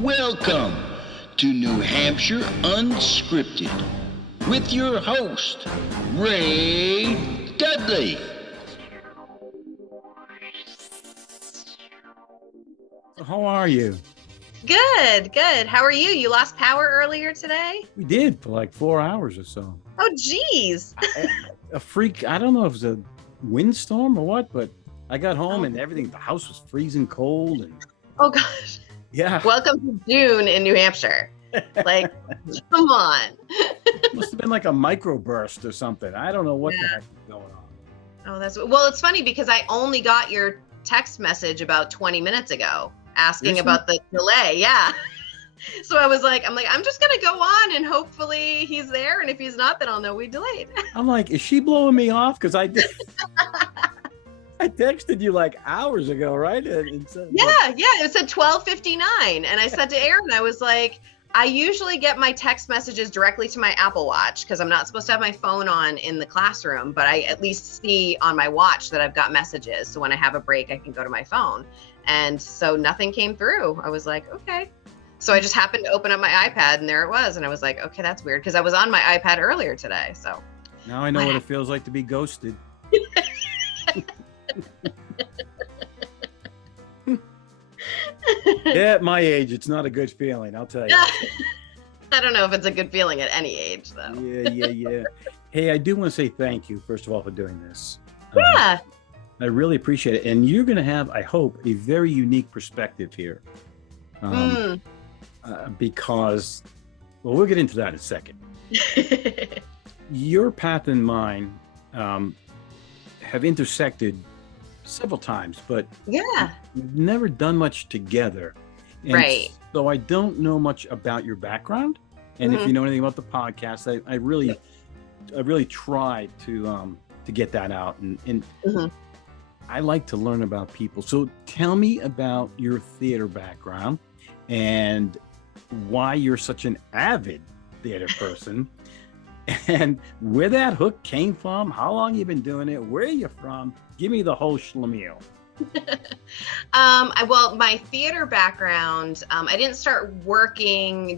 Welcome to New Hampshire Unscripted with your host, Ray Dudley. How are you? Good. How are you? You lost power earlier today? We did for like 4 hours or so. Oh, geez. A freak, I don't know if it was a windstorm or what, but I got home and everything, the house was freezing cold. And oh, gosh. yeah. Welcome to June in New Hampshire. Like, come on. It must have been like a microburst or something. I don't know what the heck is going on. Oh, well, it's funny because I only got your text message about 20 minutes ago asking about the delay. Yeah. So I'm just going to go on and hopefully he's there. And if he's not, then I'll know we delayed. I'm like, is she blowing me off? Because I did. I texted you like hours ago, right? It said, it said 12:59. And I said to Aaron, I was like, I usually get my text messages directly to my Apple Watch because I'm not supposed to have my phone on in the classroom, but I at least see on my watch that I've got messages. So when I have a break, I can go to my phone. And so nothing came through. I was like, okay. So I just happened to open up my iPad and there it was. And I was like, okay, that's weird because I was on my iPad earlier today. So now I know what it feels like to be ghosted. Yeah, at my age, it's not a good feeling, I'll tell you. I don't know if it's a good feeling at any age, though. Yeah. Hey, I do want to say thank you, first of all, for doing this. Yeah. I really appreciate it. And you're going to have, I hope, a very unique perspective here. Because, well, we'll get into that in a second. Your path and mine have intersected several times, but we've never done much together. And right. So I don't know much about your background. And if you know anything about the podcast, I really tried to get that out. And I like to learn about people. So tell me about your theater background and why you're such an avid theater person and where that hook came from, how long you've been doing it, where you're from. Give me the whole schlemiel. Well, my theater background, I didn't start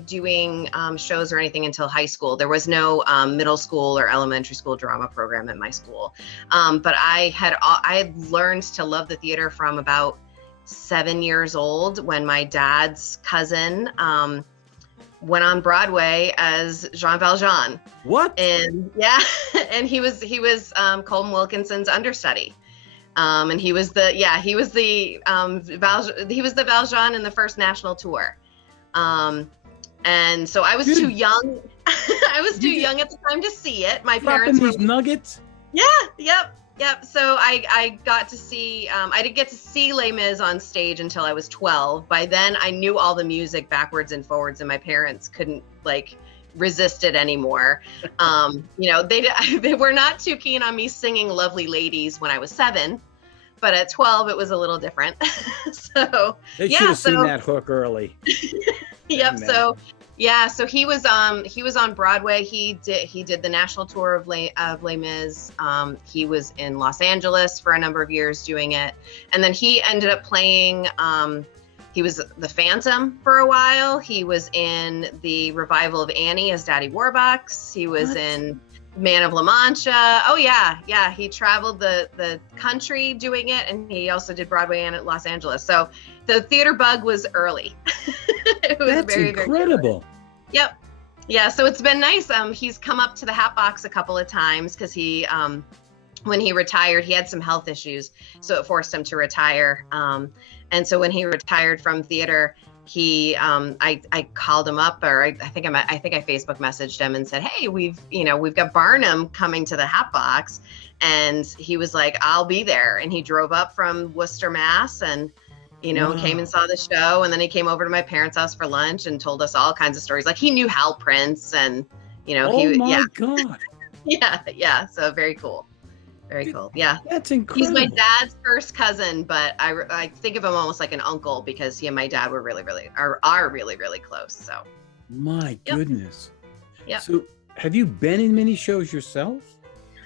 doing shows or anything until high school. There was no middle school or elementary school drama program at my school. But I had learned to love the theater from about 7 years old when my dad's cousin went on Broadway as Jean Valjean. What? And yeah, and he was Colm Wilkinson's understudy. And he was the Valjean in the first national tour. And so I was too young. I was too young at the time to see it. My parents were these nuggets. Yeah. Yep. So I got to see, I didn't get to see Les Mis on stage until I was 12. By then I knew all the music backwards and forwards and my parents couldn't resist it anymore. They were not too keen on me singing Lovely Ladies when I was 7, but at 12 it was a little different. So they should have seen that hook early. Yep. So he was on Broadway. He did the national tour of Les Mis. He was in Los Angeles for a number of years doing it, and then he ended up playing. He was the Phantom for a while. He was in the revival of Annie as Daddy Warbucks. He was in Man of La Mancha. Oh yeah. He traveled the country doing it, and he also did Broadway and at Los Angeles. So the theater bug was early. It was That's very, incredible. Very yep. Yeah. So it's been nice. He's come up to the Hat Box a couple of times because he, when he retired, he had some health issues, so it forced him to retire. And so when he retired from theater, I called him up, or I think I Facebook messaged him and said, hey, we've got Barnum coming to the Hat Box, and he was like, I'll be there. And he drove up from Worcester, Mass, and came and saw the show, and then he came over to my parents' house for lunch and told us all kinds of stories. Like he knew Hal Prince, and oh my God. Yeah. So very cool. Very cool. Yeah. That's incredible. He's my dad's first cousin, but I think of him almost like an uncle because he and my dad were are really, really close. So. My goodness. Yeah. So have you been in many shows yourself?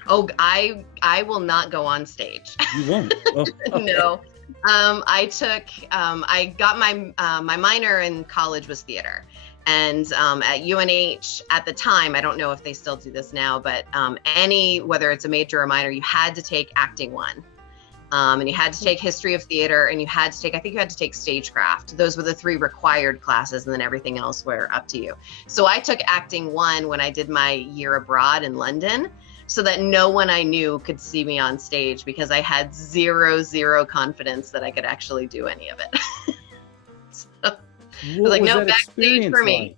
Oh, I will not go on stage. You won't? Oh, okay. No. I got my minor in college was theater. And at UNH at the time, I don't know if they still do this now, but whether it's a major or minor, you had to take acting 1. And you had to take history of theater, and I think you had to take stagecraft. Those were the 3 required classes, and then everything else were up to you. So I took acting 1 when I did my year abroad in London, so that no one I knew could see me on stage, because I had zero confidence that I could actually do any of it. So, I was like, no, backstage for me.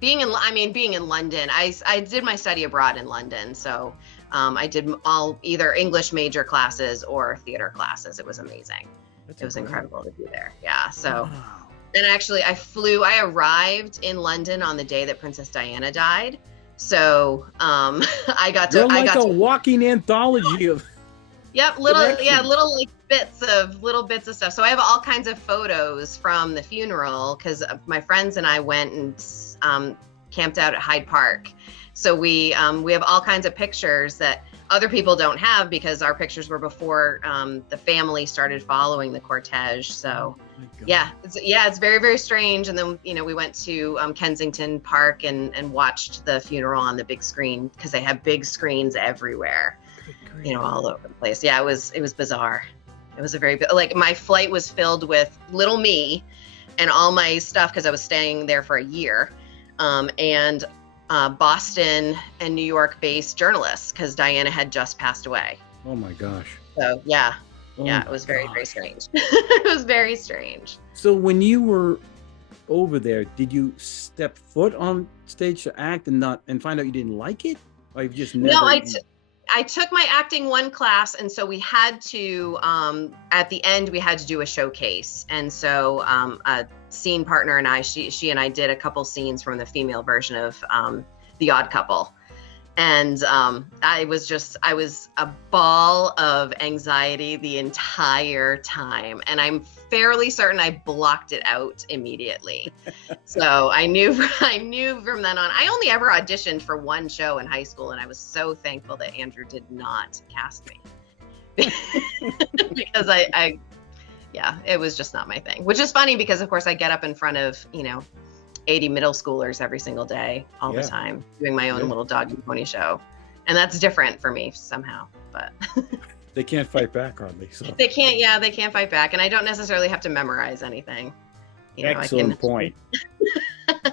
Being in London, I did my study abroad in London, so I did all either English major classes or theater classes. It was amazing. It was incredible to be there. Yeah. So, and actually, I arrived in London on the day that Princess Diana died. So I got to. You're like a walking anthology of. Yep, little like bits of stuff. So I have all kinds of photos from the funeral, because my friends and I went and camped out at Hyde Park. So we have all kinds of pictures that other people don't have, because our pictures were before the family started following the cortege. So it's very, very strange. And then we went to Kensington Park and watched the funeral on the big screen, because they have big screens everywhere. All over the place. Yeah, it was bizarre. It was a very, like, my flight was filled with little me and all my stuff, because I was staying there for a year, and Boston and New York based journalists, because Diana had just passed away. Oh my gosh. So it was very, very strange. It was very strange. So when you were over there, did you step foot on stage to act and find out you didn't like it? Or you've just never... No, I took my acting 1 class, and so we had to, at the end, we had to do a showcase. And so a scene partner and I, she and I did a couple scenes from the female version of The Odd Couple. And I was a ball of anxiety the entire time. And I'm fairly certain I blocked it out immediately. So I knew from then on. I only ever auditioned for 1 show in high school, and I was so thankful that Andrew did not cast me. Because it was just not my thing. Which is funny, because of course I get up in front of, 80 middle schoolers every single day, all the time, doing my own little dog and pony show. And that's different for me somehow, but they can't fight back, hardly. So they can't fight back. And I don't necessarily have to memorize anything. Excellent point.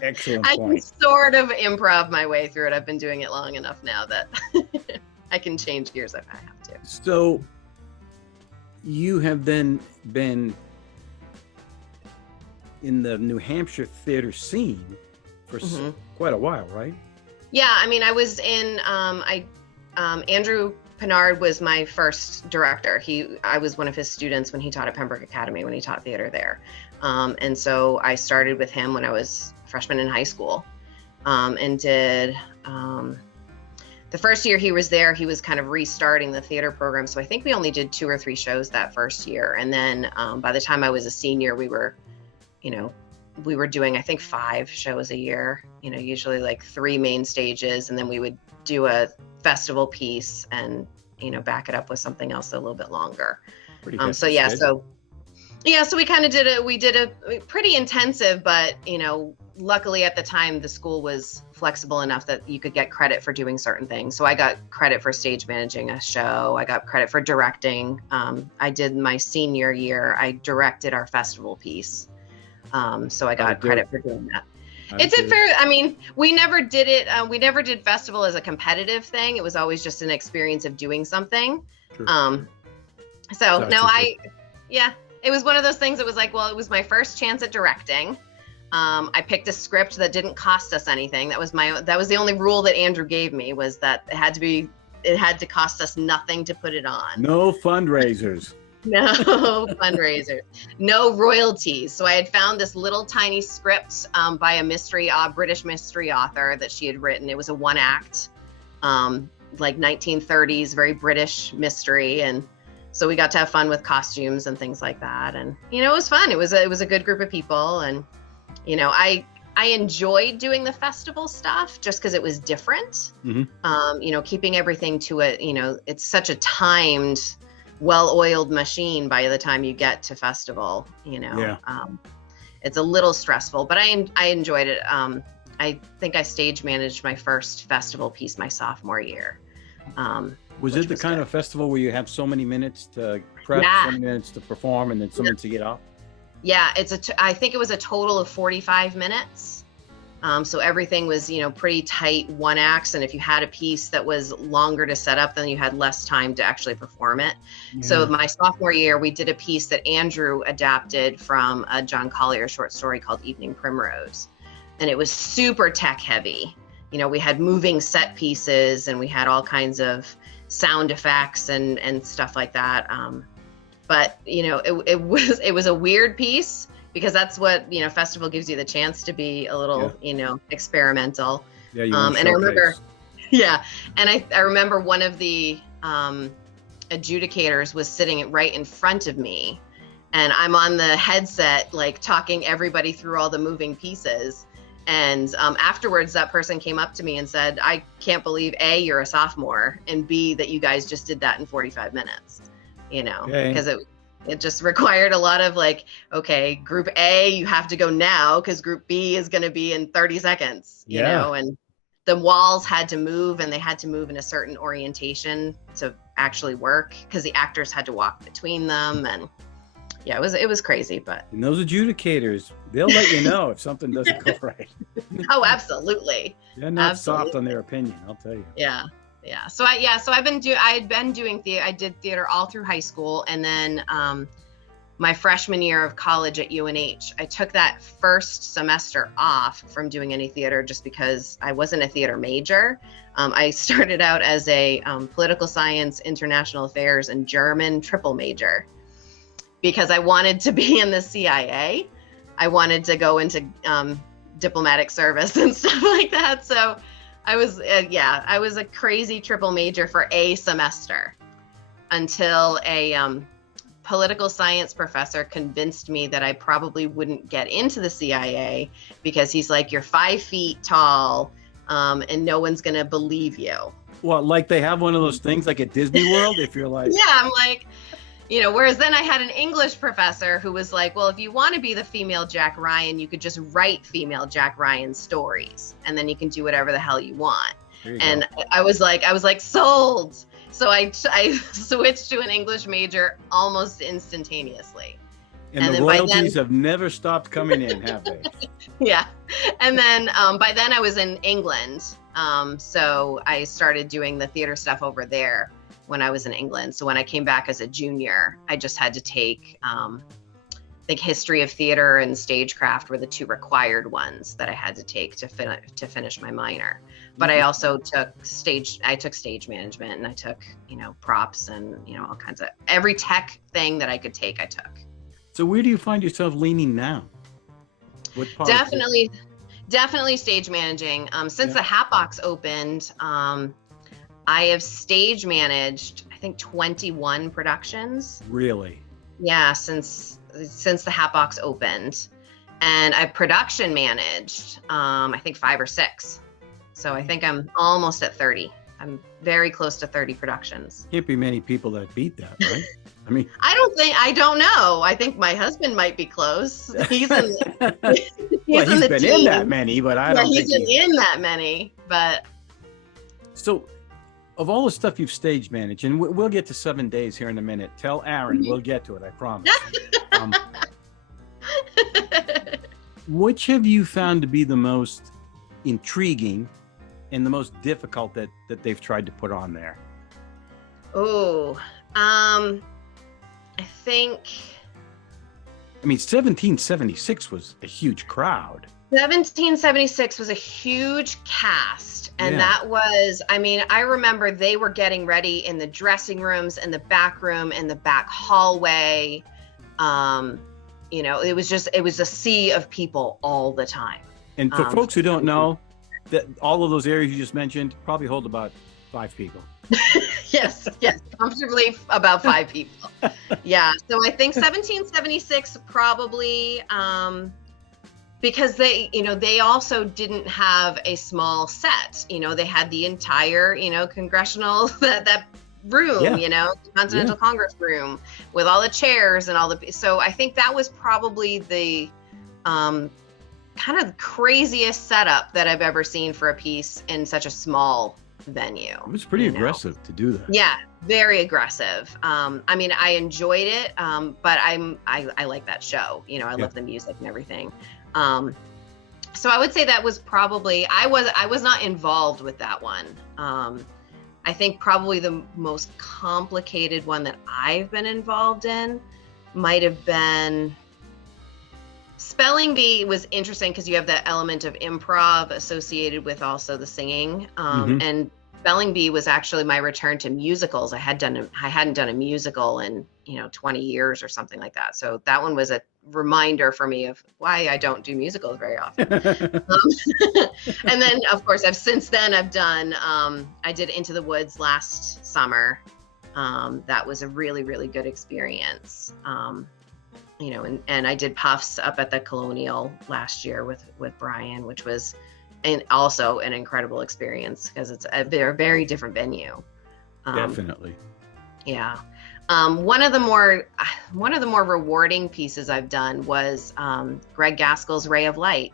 Excellent I point. can sort of improv my way through it. I've been doing it long enough now that I can change gears if I have to. So you have then been in the New Hampshire theater scene for quite a while, right? Yeah, I was in, Andrew Pinard was my first director. I was one of his students when he taught at Pembroke Academy, when he taught theater there. And so I started with him when I was a freshman in high school, and did, the first year he was there, he was kind of restarting the theater program. So I think we only did 2 or 3 shows that first year. And then by the time I was a senior, we were doing, I think, 5 shows a year, usually like 3 main stages. And then we would do a festival piece and, back it up with something else a little bit longer. So we kind of we did a pretty intensive, but, luckily at the time the school was flexible enough that you could get credit for doing certain things. So I got credit for stage managing a show. I got credit for directing. I did my senior year, I directed our festival piece. So I got credit for doing that. We never did it. We never did festival as a competitive thing. It was always just an experience of doing something. Sure. It was one of those things that was like, well, it was my first chance at directing. I picked a script that didn't cost us anything. That was the only rule that Andrew gave me, was that it had to cost us nothing to put it on. No fundraisers. No fundraisers, no royalties. So I had found this little tiny script by a British mystery author that she had written. It was a 1-act, like 1930s, very British mystery. And so we got to have fun with costumes and things like that. And, it was fun. It was a good group of people. And, I enjoyed doing the festival stuff just because it was different. Keeping everything to it's such a timed, well-oiled machine by the time you get to festival, it's a little stressful, but I enjoyed it. I think I stage managed my first festival piece my sophomore year. Was it the kind of festival where you have so many minutes to prep, so many minutes to perform, and then so many to get off? Yeah, I think it was a total of 45 minutes. So everything was, pretty tight, one acts. And if you had a piece that was longer to set up, then you had less time to actually perform it. Yeah. So my sophomore year, we did a piece that Andrew adapted from a John Collier short story called Evening Primrose. And it was super tech heavy. We had moving set pieces and we had all kinds of sound effects and stuff like that. But it was a weird piece because that's what festival gives you the chance to be a little experimental. Yeah, and I remember, and I remember one of the adjudicators was sitting right in front of me, and I'm on the headset like talking everybody through all the moving pieces. And afterwards, that person came up to me and said, "I can't believe A, you're a sophomore, and B, that you guys just did that in 45 minutes." Because it just required a lot of like, okay, group A, you have to go now because group B is going to be in 30 seconds, you know, and the walls had to move and they had to move in a certain orientation to actually work because the actors had to walk between them. And yeah, it was crazy, but. And those adjudicators, they'll let you know if something doesn't go right. Oh, absolutely. They're not soft on their opinion, I'll tell you. Yeah. Yeah. So I had been doing theater. I did theater all through high school. And then my freshman year of college at UNH, I took that first semester off from doing any theater just because I wasn't a theater major. I started out as a political science, international affairs, and German triple major because I wanted to be in the CIA. I wanted to go into diplomatic service and stuff like that. So I was a crazy triple major for a semester until a political science professor convinced me that I probably wouldn't get into the CIA because he's like, you're 5 feet tall and no one's going to believe you. Well, like they have one of those things like at Disney World, if you're like. Yeah, I'm like, whereas then I had an English professor who was like, well, if you want to be the female Jack Ryan, you could just write female Jack Ryan stories and then you can do whatever the hell you want. And I was like, sold. So I switched to an English major almost instantaneously. And the royalties have never stopped coming in, have they? Yeah. And then by then I was in England. So I started doing the theater stuff over there when I was in England. So when I came back as a junior, I just had to take, I think history of theater and stagecraft were the 2 required ones that I had to take to finish my minor. But I also took stage management and I took, props and, all kinds of, every tech thing that I could take, I took. So where do you find yourself leaning now? What part? Definitely stage managing. Since the Hatbox opened, I have stage managed, I think 21 productions. Really? Yeah, since the Hatbox opened. And I production managed, I think 5 or 6. So I think I'm almost at 30. I'm very close to 30 productions. Can't be many people that beat that, right? I mean, I don't know. I think my husband might be close. He's in he's been in that many, but I don't think he's been in that many, but. So of all the stuff you've stage managed, and we'll get to 7 days here in a minute. Tell Aaron, we'll get to it, I promise. Which have you found to be the most intriguing and the most difficult that they've tried to put on there? Oh, I think. I mean, 1776 was a huge crowd. 1776 was a huge cast. And that was, I remember they were getting ready in the dressing rooms, in the back room, in the back hallway. It was a sea of people all the time. And for folks who don't know, that all of those areas you just mentioned probably hold about 5 people. Yes, comfortably about 5 people. Yeah, so I think 1776 probably because they also didn't have a small set. They had the entire, congressional that room, Continental Congress room with all the chairs and all so I think that was probably the kind of craziest setup that I've ever seen for a piece in such a small venue. It was pretty aggressive to do that. Yeah, very aggressive. I mean, I enjoyed it, but I like that show. I love the music and everything. So I would say that was probably I was not involved with that one. I think probably the most complicated one that I've been involved in might have been Spelling Bee. Was interesting because you have that element of improv associated with also the singing. And Spelling Bee was actually my return to musicals. I hadn't done a musical in 20 years or something like that. So that one was a reminder for me of why I don't do musicals very often. And then of course I've done I did Into the Woods last summer. That was a really, really good experience. And I did Puffs up at the Colonial last year with Brian, which was also an incredible experience because it's a very different venue. Definitely. Yeah. One of the more rewarding pieces I've done was Greg Gaskell's Ray of Light.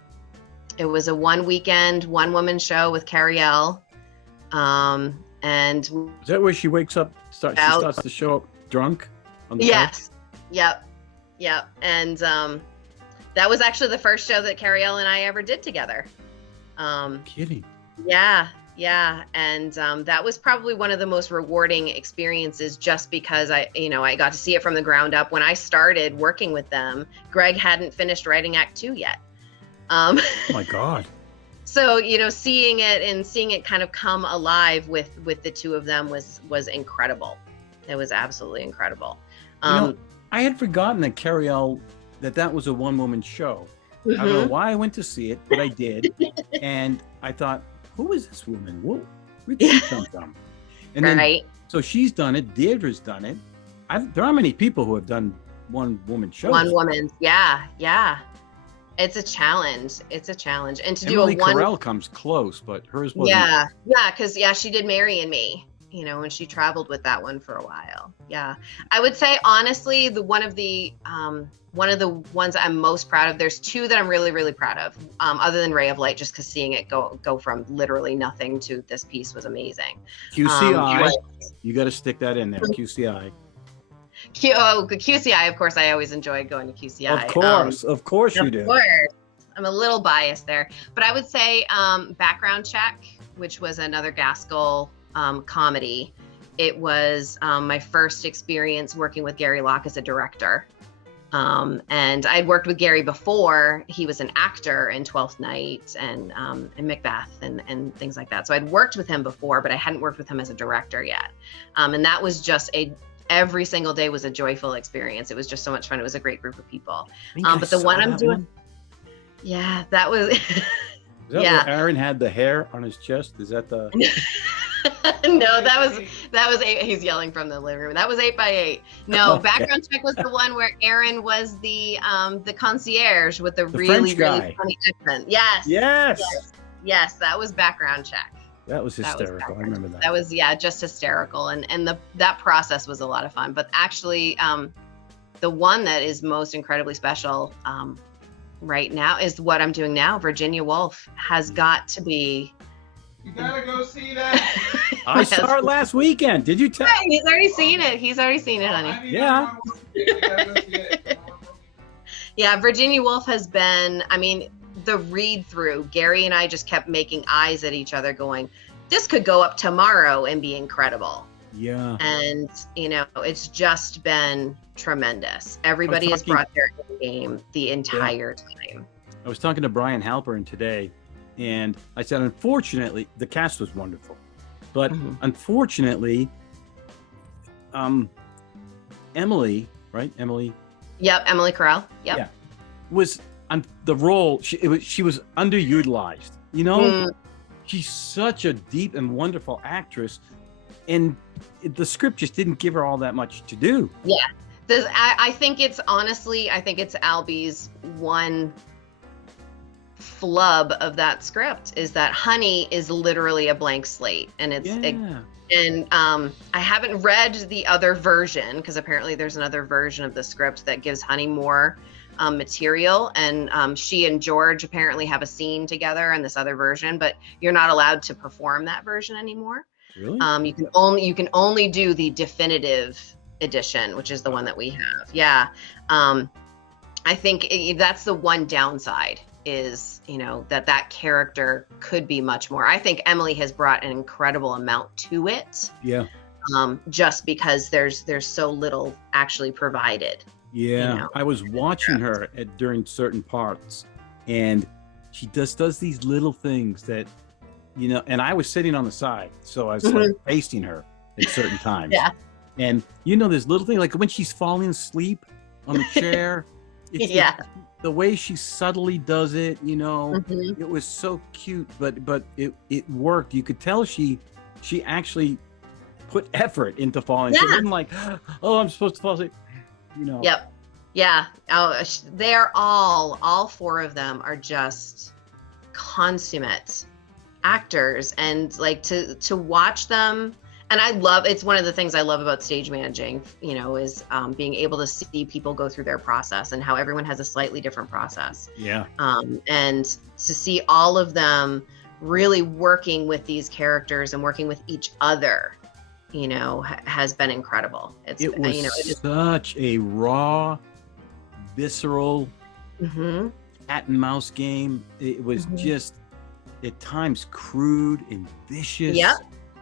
It was a one weekend, one woman show with Carrie L. And is that where she wakes up, she starts to show up drunk on the couch? Yep. And that was actually the first show that Carrie L and I ever did together. Kidding. Yeah. And that was probably one of the most rewarding experiences just because I got to see it from the ground up. When I started working with them, Greg hadn't finished writing Act 2 yet. Oh my God. So, seeing it kind of come alive with the two of them was incredible. It was absolutely incredible. I had forgotten that Carrie L, that was a one-woman show. I don't know why I went to see it, but I did. And I thought, who is this woman? Where did she come from? And then, so she's done it. Deirdre's done it. There aren't many people who have done one-woman shows. One woman, yeah. It's a challenge. And to Emily do a one. Carell comes close, but hers wasn't. Yeah, because she did Mary and Me. When she traveled with that one for a while. Yeah. I would say, honestly, one of the ones I'm most proud of, there's two that I'm really, really proud of, other than Ray of Light, just because seeing it go from literally nothing to this piece was amazing. QCI, you got to stick that in there, QCI. QCI, of course, I always enjoy going to QCI. Of course you do. Of course. I'm a little biased there. But I would say Background Check, which was another Gaskell comedy. It was my first experience working with Gary Locke as a director. And I'd worked with Gary before. He was an actor in Twelfth Night and Macbeth and things like that. So I'd worked with him before, but I hadn't worked with him as a director yet. And that was just every single day was a joyful experience. It was just so much fun. It was a great group of people. But the one I'm doing, yeah, that was. Is that where Aaron had the hair on his chest? Is that the? No, that was he's yelling from the living room. That was 8x8. No, okay. Background Check was the one where Aaron was the concierge with the really funny accent. Yes, that was Background Check. That was hysterical. I remember that. That was just hysterical, and that process was a lot of fun. But actually, the one that is most incredibly special right now is what I'm doing now. Virginia Woolf has got to be. You gotta go see that. I saw it last weekend. Did you tell? He's already seen it, honey. Yeah. Yeah, Virginia Woolf has been, the read through, Gary and I just kept making eyes at each other going, this could go up tomorrow and be incredible. Yeah. And, it's just been tremendous. Everybody has brought their game the entire time. I was talking to Brian Halpern today, and I said, unfortunately, the cast was wonderful. But unfortunately, Emily, right? Emily? Yep, Emily Carell. Yep. Yeah. Was on the role, she was underutilized. She's such a deep and wonderful actress, and the script just didn't give her all that much to do. Yeah. I think it's Albie's one flub of that script is that Honey is literally a blank slate, and I haven't read the other version because apparently there's another version of the script that gives Honey more material, and she and George apparently have a scene together in this other version, but you're not allowed to perform that version anymore. Really? You can only do the definitive edition, which is the one that we have. Yeah. I think that's the one downside is, that character could be much more. I think Emily has brought an incredible amount to it. Yeah. Just because there's so little actually provided. Yeah. I was watching her during certain parts, and she just does these little things that, and I was sitting on the side, so I was like facing her at certain times. Yeah. And this little thing, like when she's falling asleep on the chair, the way she subtly does it, it was so cute, but it worked. You could tell she actually put effort into falling. Yeah. It wasn't like, oh, I'm supposed to fall asleep, Yep. Yeah. Oh, they're all four of them are just consummate actors, and like to watch them. And it's one of the things I love about stage managing, is being able to see people go through their process and how everyone has a slightly different process. Yeah. And to see all of them really working with these characters and working with each other, has been incredible. It was such a raw, visceral cat and mouse game. It was just at times crude and vicious. Yep.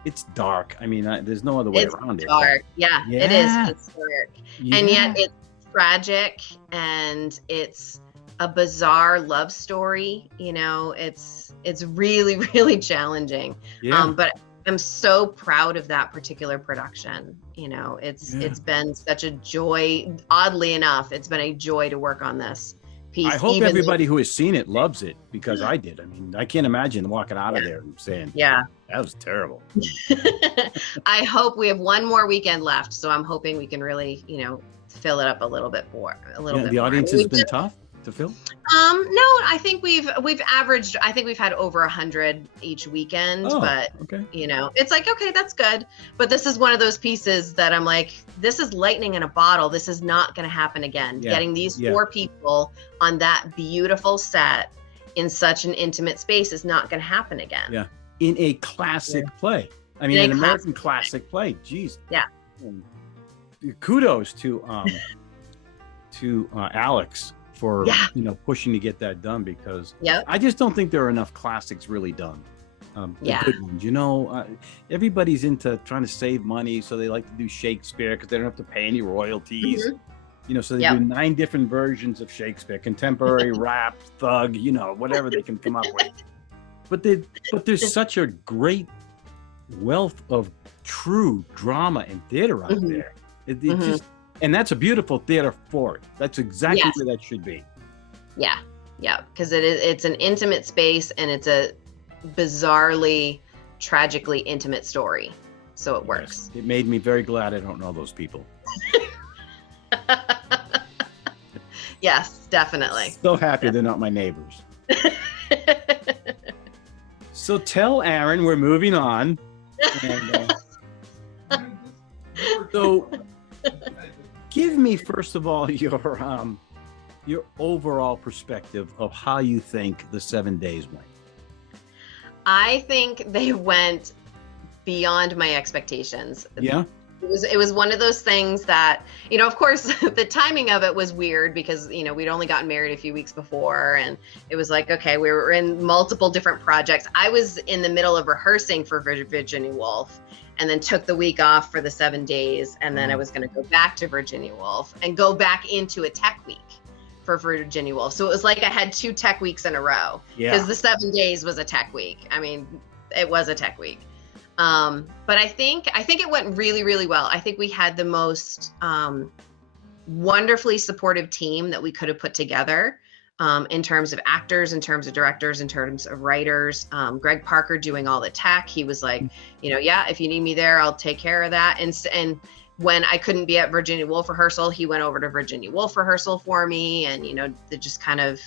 It's dark. I mean, there's no other way around it. Dark. Yeah, it is. It's dark. Yeah. And yet it's tragic, and it's a bizarre love story. It's really, really challenging. Yeah. But I'm so proud of that particular production. It's been such a joy. Oddly enough, it's been a joy to work on this piece. I hope everybody who has seen it loves it, because I did. I mean, I can't imagine walking out of there and saying, that was terrible. I hope we have one more weekend left, so I'm hoping we can really, fill it up a little bit more. The audience has been tough to fill? No, I think we've averaged, I think we've had over 100 each weekend, but okay. It's like, okay, that's good. But this is one of those pieces that I'm like, this is lightning in a bottle. This is not going to happen again. Yeah. Getting these four people on that beautiful set in such an intimate space is not going to happen again. Yeah. In a classic play. I mean, an American classic play. Jeez. Yeah. Kudos to Alex for pushing to get that done, because I just don't think there are enough classics really done. Good ones. Everybody's into trying to save money, so they like to do Shakespeare because they don't have to pay any royalties. So they do 9 different versions of Shakespeare: contemporary, rap, thug, whatever they can come up with. But there's such a great wealth of true drama and theater out there. It just, and that's a beautiful theater for it. That's exactly where that should be. Yeah, because it's an intimate space, and it's a bizarrely, tragically intimate story. So it works. Yes. It made me very glad I don't know those people. Yes, definitely. So happy they're not my neighbors. So tell Aaron we're moving on. And, so give me, first of all, your overall perspective of how you think the 7 days went. I think they went beyond my expectations. Yeah. It was one of those things that, of course, the timing of it was weird because, we'd only gotten married a few weeks before, and it was like, okay, we were in multiple different projects. I was in the middle of rehearsing for Virginia Woolf, and then took the week off for the 7 days. And then I was going to go back to Virginia Woolf and go back into a tech week for Virginia Woolf. So it was like I had 2 tech weeks in a row, because the 7 days was a tech week. I mean, it was a tech week. But I think it went really, really well. I think we had the most wonderfully supportive team that we could have put together, in terms of actors, in terms of directors, in terms of writers. Greg Parker doing all the tech. He was like, if you need me there, I'll take care of that. And when I couldn't be at Virginia Woolf rehearsal, he went over to Virginia Woolf rehearsal for me. And, they just kind of,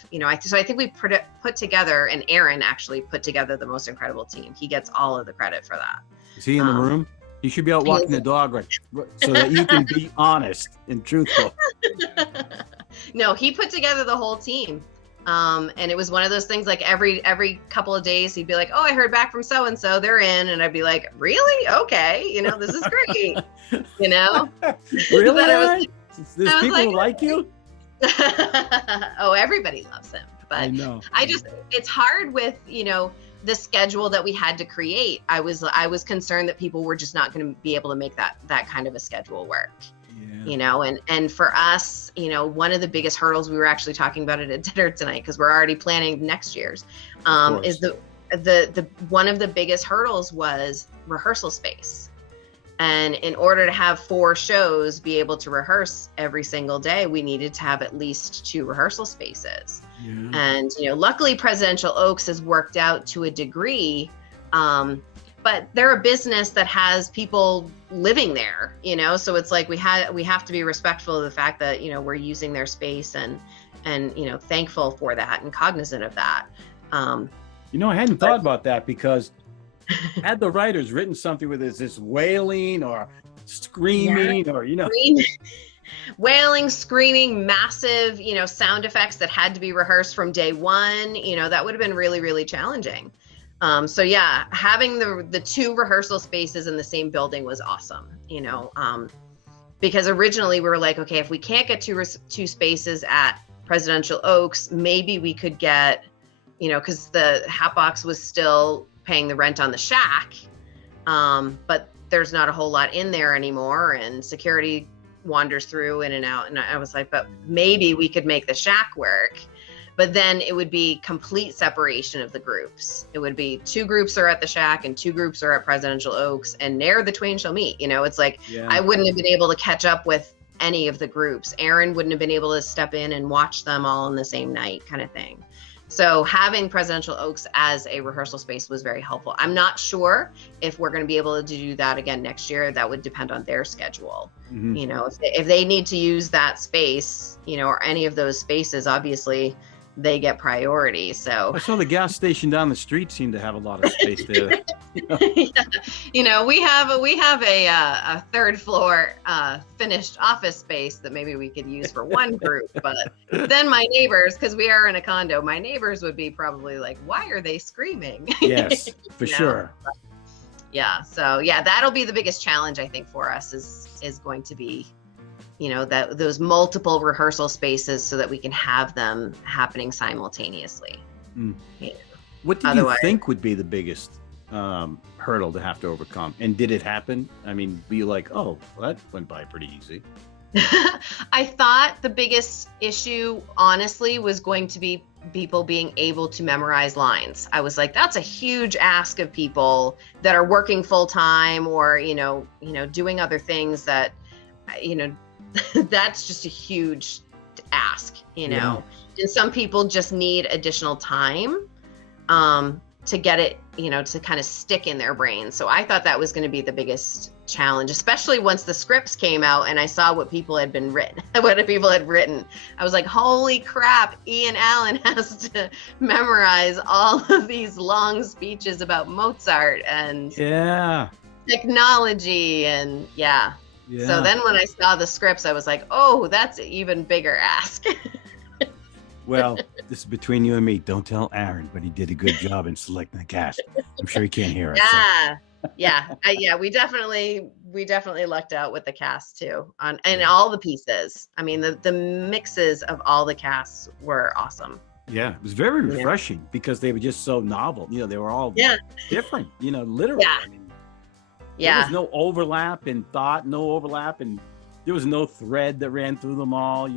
so I think we put together, and Aaron actually put together the most incredible team. He gets all of the credit for that. Is he in the room? He should be out walking the dog, right? So that you can be honest and truthful. No, he put together the whole team. And it was one of those things, like every couple of days he'd be like, oh, I heard back from so-and-so, they're in. And I'd be like, really? Okay. This is great. Really? There's people like, who like you? Oh, everybody loves him. But I know. It's hard with, the schedule that we had to create. I was concerned that people were just not going to be able to make that kind of a schedule work. Yeah. And for us, one of the biggest hurdles, we were actually talking about it at dinner tonight, because we're already planning next year's, is the one of the biggest hurdles was rehearsal space. And in order to have 4 shows be able to rehearse every single day, we needed to have at least 2 rehearsal spaces. Yeah. And, luckily Presidential Oaks has worked out to a degree, but they're a business that has people living there, so it's like we have to be respectful of the fact that, we're using their space and thankful for that and cognizant of that. I hadn't thought about that, because had the writers written something with this wailing or screaming, or wailing, screaming, massive, sound effects that had to be rehearsed from day one, that would have been really, really challenging. So yeah, having the 2 rehearsal spaces in the same building was awesome, because originally we were like, okay, if we can't get 2 spaces at Presidential Oaks, maybe we could get, because the Hatbox was still paying the rent on the shack, but there's not a whole lot in there anymore, and security wanders through in and out. And I was like, but maybe we could make the shack work. But then it would be complete separation of the groups. It would be 2 groups are at the shack and 2 groups are at Presidential Oaks, and there the twain shall meet. It's like, yeah. I wouldn't have been able to catch up with any of the groups. Aaron wouldn't have been able to step in and watch them all in the same night, kind of thing. So having Presidential Oaks as a rehearsal space was very helpful. I'm not sure if we're going to be able to do that again next year. That would depend on their schedule. Mm-hmm. If they need to use that space, or any of those spaces, obviously they get priority. So I saw the gas station down the street seemed to have a lot of space there. Yeah. We have a 3rd floor finished office space that maybe we could use for one group, but then my neighbors, because we are in a condo, my neighbors would be probably like, why are they screaming? Yes, for sure. But, yeah. So yeah, that'll be the biggest challenge I think for us is going to be, that those multiple rehearsal spaces so that we can have them happening simultaneously. Mm. What did you think would be the biggest hurdle to have to overcome? And did it happen? I mean, were you like, oh, well, that went by pretty easy? I thought the biggest issue, honestly, was going to be people being able to memorize lines. I was like, that's a huge ask of people that are working full time or, doing other things that, that's just a huge ask, Yeah. And some people just need additional time to get it, to kind of stick in their brain. So I thought that was going to be the biggest challenge, especially once the scripts came out and I saw what people had written. I was like, holy crap, Ian Allen has to memorize all of these long speeches about Mozart and technology and yeah. So then when I saw the scripts, I was like, oh, that's an even bigger ask. Well, this is between you and me. Don't tell Aaron, but he did a good job in selecting the cast. I'm sure he can't hear us. Yeah. So. Yeah. We definitely lucked out with the cast too and all the pieces. I mean, the mixes of all the casts were awesome. Yeah, it was very refreshing because they were just so novel. They were all different, literally. Yeah. I mean, there was no overlap in thought, no overlap, and there was no thread that ran through them all,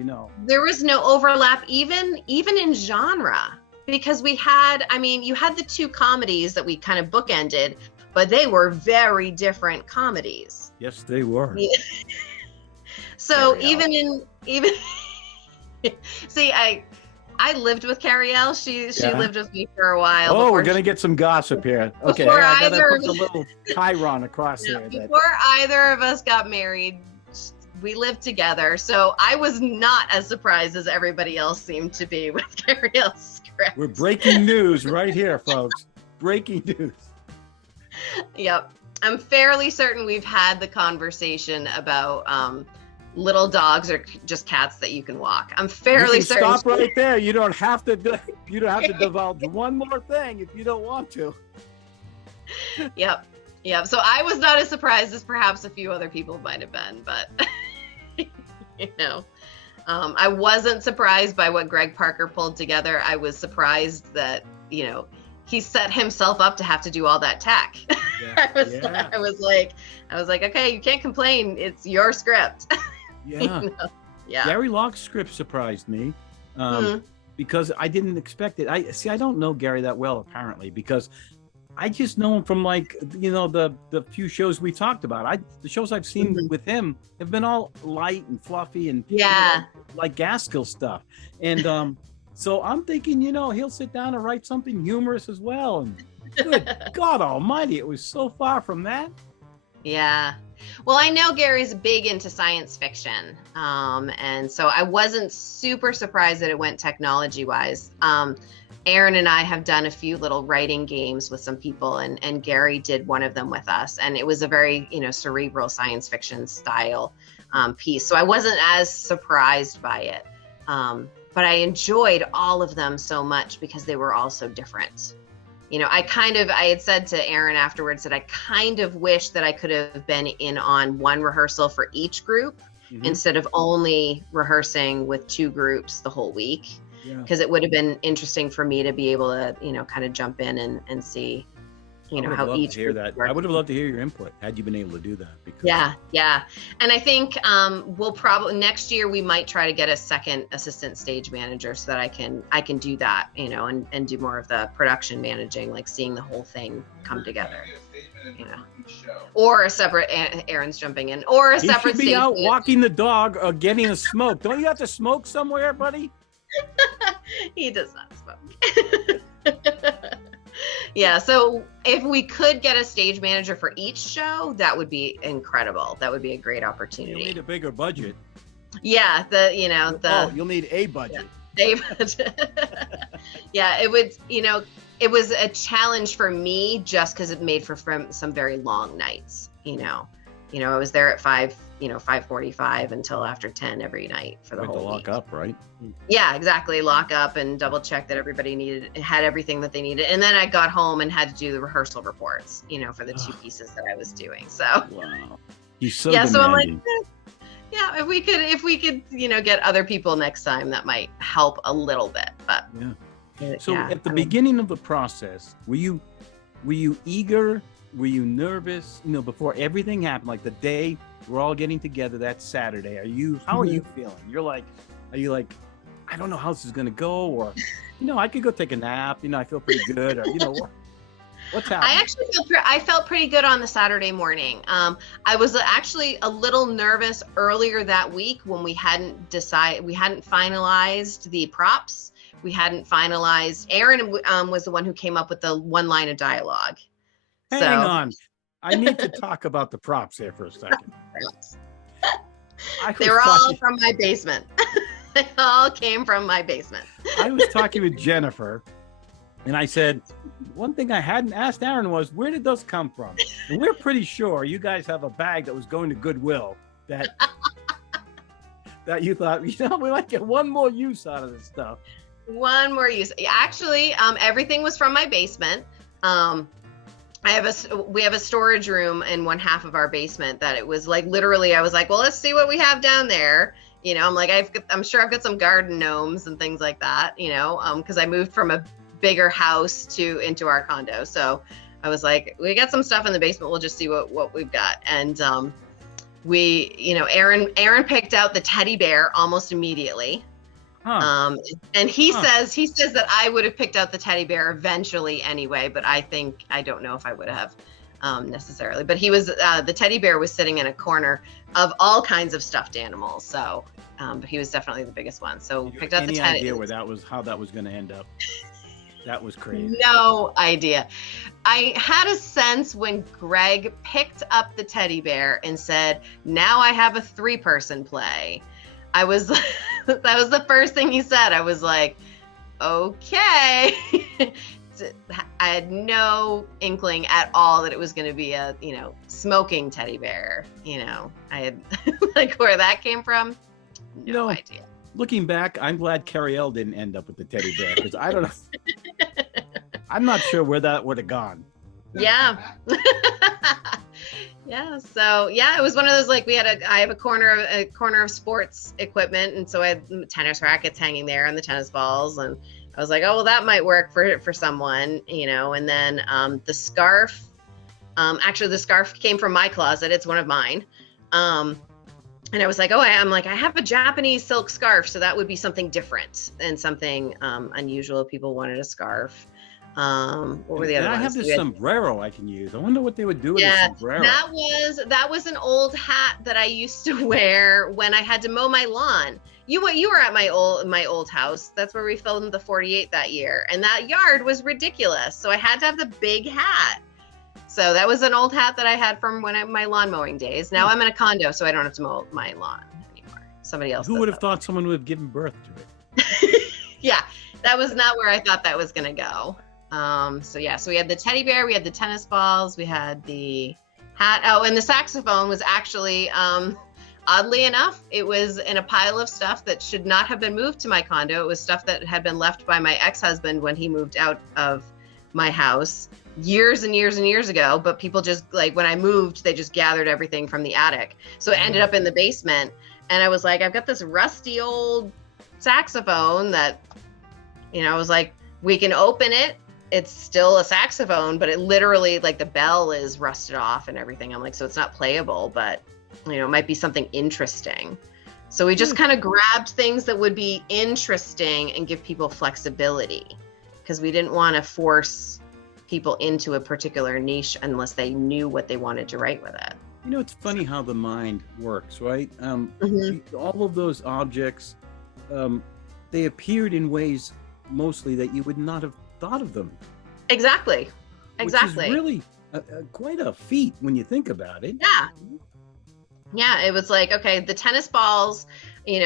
There was no overlap even in genre, because you had the 2 comedies that we kind of bookended, but they were very different comedies. Yes, they were. Yeah. So even see, I lived with Carrie-Elle. She lived with me for a while. Oh, we're going to get some gossip here. Okay, I got to put a little chyron across there. Before either of us got married, we lived together, so I was not as surprised as everybody else seemed to be with Gabrielle's script. We're breaking news right here, folks. Breaking news. Yep. I'm fairly certain we've had the conversation about little dogs or just cats that you can walk. I'm fairly certain. Stop right there. You don't have to divulge one more thing if you don't want to. Yep. So I was not as surprised as perhaps a few other people might have been, but I wasn't surprised by what Greg Parker pulled together. I was surprised that, he set himself up to have to do all that tech. Yeah. I was like, okay, you can't complain. It's your script. Yeah. Yeah. Gary Locke's script surprised me because I didn't expect it. I don't know Gary that well, apparently, because I just know him from the few shows we talked about. The shows I've seen with him have been all light and fluffy and like Gaskill stuff. And so I'm thinking, he'll sit down and write something humorous as well. And good God Almighty, it was so far from that. Yeah. Well, I know Gary's big into science fiction. And so I wasn't super surprised that it went technology-wise. Aaron and I have done a few little writing games with some people, and Gary did one of them with us. And it was a very, cerebral science fiction style piece. So I wasn't as surprised by it. But I enjoyed all of them so much because they were all so different. I had said to Aaron afterwards that I kind of wish that I could have been in on one rehearsal for each group instead of only rehearsing with two groups the whole week. Because it would have been interesting for me to be able to, kind of jump in and see, how each hear that. I would have loved to hear your input had you been able to do that. Because... Yeah. And I think we'll probably next year we might try to get a second assistant stage manager so that I can do that, and do more of the production managing, like seeing the whole thing come together. Or a separate Aaron's jumping in, or a separate. He should be out walking the dog or getting a smoke. Don't you have to smoke somewhere, buddy? He does not smoke. Yeah, so if we could get a stage manager for each show, that would be incredible. That would be a great opportunity. You'll need a bigger budget. Yeah, you'll need a budget. Yeah, a budget. Yeah, it would, it was a challenge for me just because it made for some very long nights, I was there at 5:45 until after 10 every night for the whole week. Lock up, right? Yeah, exactly. Lock up and double check that everybody had everything that they needed. And then I got home and had to do the rehearsal reports, for the two pieces that I was doing. So wow. He's so demanding. So I'm like, if we could, get other people next time, that might help a little bit. But So at the beginning of the process, were you eager? Were you nervous? Before everything happened, like the day we're all getting together that Saturday. How are you feeling? Are you like, I don't know how this is going to go, or, I could go take a nap. I feel pretty good, or what's happening? I felt pretty good on the Saturday morning. I was actually a little nervous earlier that week when we hadn't finalized the props. We hadn't finalized. Aaron was the one who came up with the one line of dialogue. Hang on. I need to talk about the props here for a second. They were all from my basement. They all came from my basement. I was talking with Jennifer, and I said, one thing I hadn't asked Aaron was, where did those come from? And we're pretty sure you guys have a bag that was going to Goodwill that you thought, we might get one more use out of this stuff. One more use. Actually, everything was from my basement. We have a storage room in one half of our basement that it was like, literally, I was like, well, let's see what we have down there. I'm like, I'm sure I've got some garden gnomes and things like that, because I moved from a bigger house into our condo. So I was like, we got some stuff in the basement. We'll just see what we've got. And Aaron picked out the teddy bear almost immediately. Huh. And he says that I would have picked out the teddy bear eventually anyway, but I don't know if I would have necessarily. But the teddy bear was sitting in a corner of all kinds of stuffed animals. So, but he was definitely the biggest one. So picked out the teddy. Any idea how that was going to end up? That was crazy. No idea. I had a sense when Greg picked up the teddy bear and said, now I have a 3-person play. That was the first thing he said. I was like, okay. I had no inkling at all that it was going to be a, smoking teddy bear. I had like where that came from. No idea. Looking back, I'm glad Carrie L didn't end up with the teddy bear because I don't know. I'm not sure where that would have gone. Yeah. Yeah. So yeah, it was one of those, like, I have a corner of sports equipment. And so I had tennis rackets hanging there and the tennis balls. And I was like, oh, well, that might work for someone, and then the scarf, actually the scarf came from my closet. It's one of mine. And I was like, I have a Japanese silk scarf. So that would be something different and something unusual if people wanted a scarf. What were the other ones? I have this sombrero I can use. I wonder what they would do with a sombrero. That was an old hat that I used to wear when I had to mow my lawn. You were at my old house. That's where we filmed the 48 that year. And that yard was ridiculous. So I had to have the big hat. So that was an old hat that I had from my lawn mowing days. Now I'm in a condo, so I don't have to mow my lawn anymore. Somebody else. Who would have thought someone would have given birth to it? Yeah, that was not where I thought that was going to go. So we had the teddy bear, we had the tennis balls, we had the hat. Oh, and the saxophone was actually, oddly enough, it was in a pile of stuff that should not have been moved to my condo. It was stuff that had been left by my ex-husband when he moved out of my house years and years and years ago. But people just, like, when I moved, they just gathered everything from the attic. So it ended up in the basement. And I was like, I've got this rusty old saxophone that, I was like, we can open it. It's still a saxophone, but it literally, like, the bell is rusted off and everything. I'm like, so it's not playable, but, it might be something interesting. So we just kind of grabbed things that would be interesting and give people flexibility, because we didn't want to force people into a particular niche unless they knew what they wanted to write with it. It's funny how the mind works, right? All of those objects, they appeared in ways mostly that you would not have thought of them. Exactly. Which is really quite a feat when you think about it. Yeah, it was like, okay, the tennis balls, she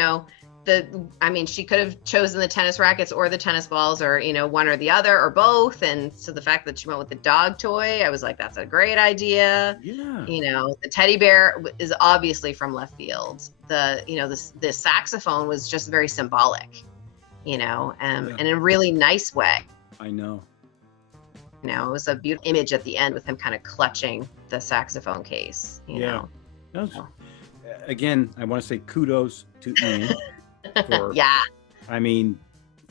could have chosen the tennis rackets or the tennis balls, or, one or the other or both. And so the fact that she went with the dog toy, I was like, that's a great idea. Yeah. The teddy bear is obviously from left field. The saxophone was just very symbolic, in a really nice way. I know. It was a beautiful image at the end with him kind of clutching the saxophone case, know. Again, I want to say kudos to Ian.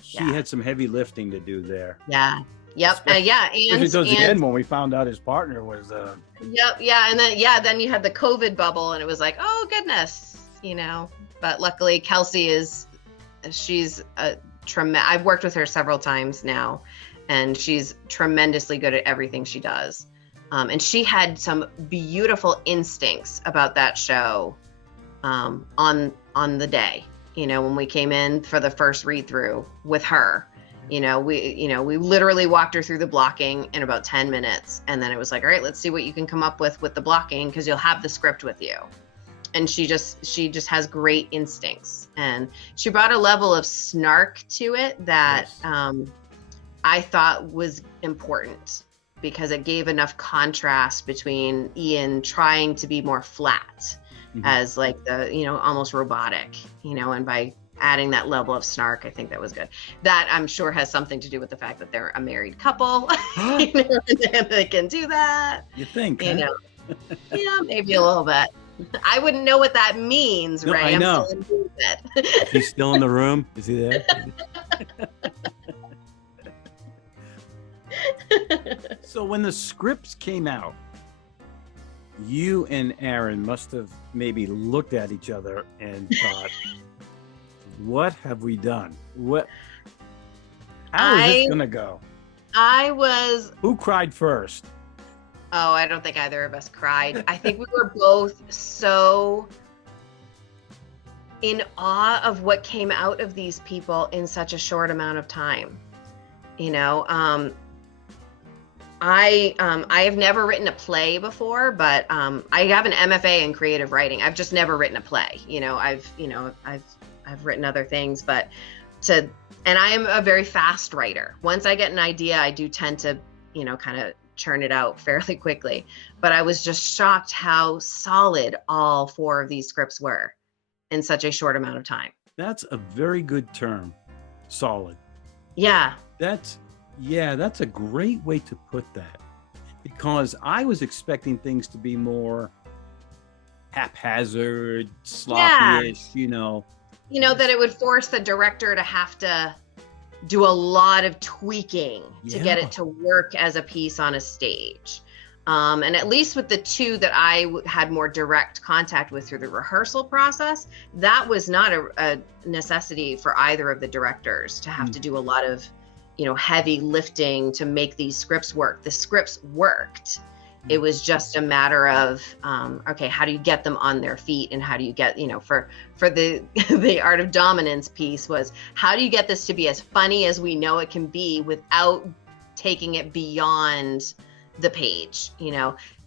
She had some heavy lifting to do there. Yeah. Yep. And towards the end when we found out his partner was. Yep. Yeah. And then you had the COVID bubble, and it was like, oh goodness, But luckily, Kelsey she's a tremendous. I've worked with her several times now, and she's tremendously good at everything she does. And she had some beautiful instincts about that show on the day, when we came in for the first read through with her. We literally walked her through the blocking in about 10 minutes. And then it was like, all right, let's see what you can come up with the blocking, because you'll have the script with you. And she just has great instincts. And she brought a level of snark to it that I thought was important, because it gave enough contrast between Ian trying to be more flat as like the, almost robotic, and by adding that level of snark, I think that was good. That I'm sure has something to do with the fact that they're a married couple, and they can do that. You think, Yeah, maybe a little bit. I wouldn't know what that means, Ray. I know. He's still in the room. Is he there? So when the scripts came out, you and Aaron must have maybe looked at each other and thought, what have we done? How is this gonna go? Who cried first? Oh, I don't think either of us cried. I think we were both so in awe of what came out of these people in such a short amount of time. You know, I have never written a play before, but I have an MFA in creative writing. I've just never written a play. I've written other things, but and I am a very fast writer. Once I get an idea, I do tend to, kind of churn it out fairly quickly. But I was just shocked how solid all 4 of these scripts were in such a short amount of time. That's a very good term, solid. Yeah. That's a great way to put that, because I was expecting things to be more haphazard, sloppy-ish, that it would force the director to have to do a lot of tweaking to get it to work as a piece on a stage. And at least with the 2 that I had more direct contact with through the rehearsal process, that was not a necessity for either of the directors to have to do a lot of, heavy lifting to make these scripts work. The scripts worked. It was just a matter of, okay, how do you get them on their feet, and how do you get, for the the art of dominance piece was, how do you get this to be as funny as we know it can be without taking it beyond the page?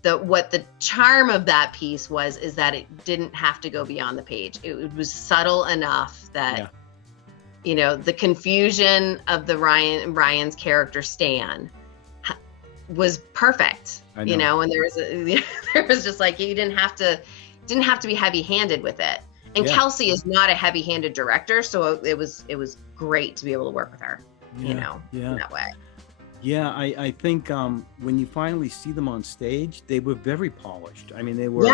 What the charm of that piece is that it didn't have to go beyond the page. It was subtle enough that, the confusion of Ryan's character Stan was perfect. And there was just like, you didn't have to be heavy-handed with it. And Kelsey is not a heavy-handed director, so it was great to be able to work with her, in that way. Yeah, I think when you finally see them on stage, they were very polished. I mean, they were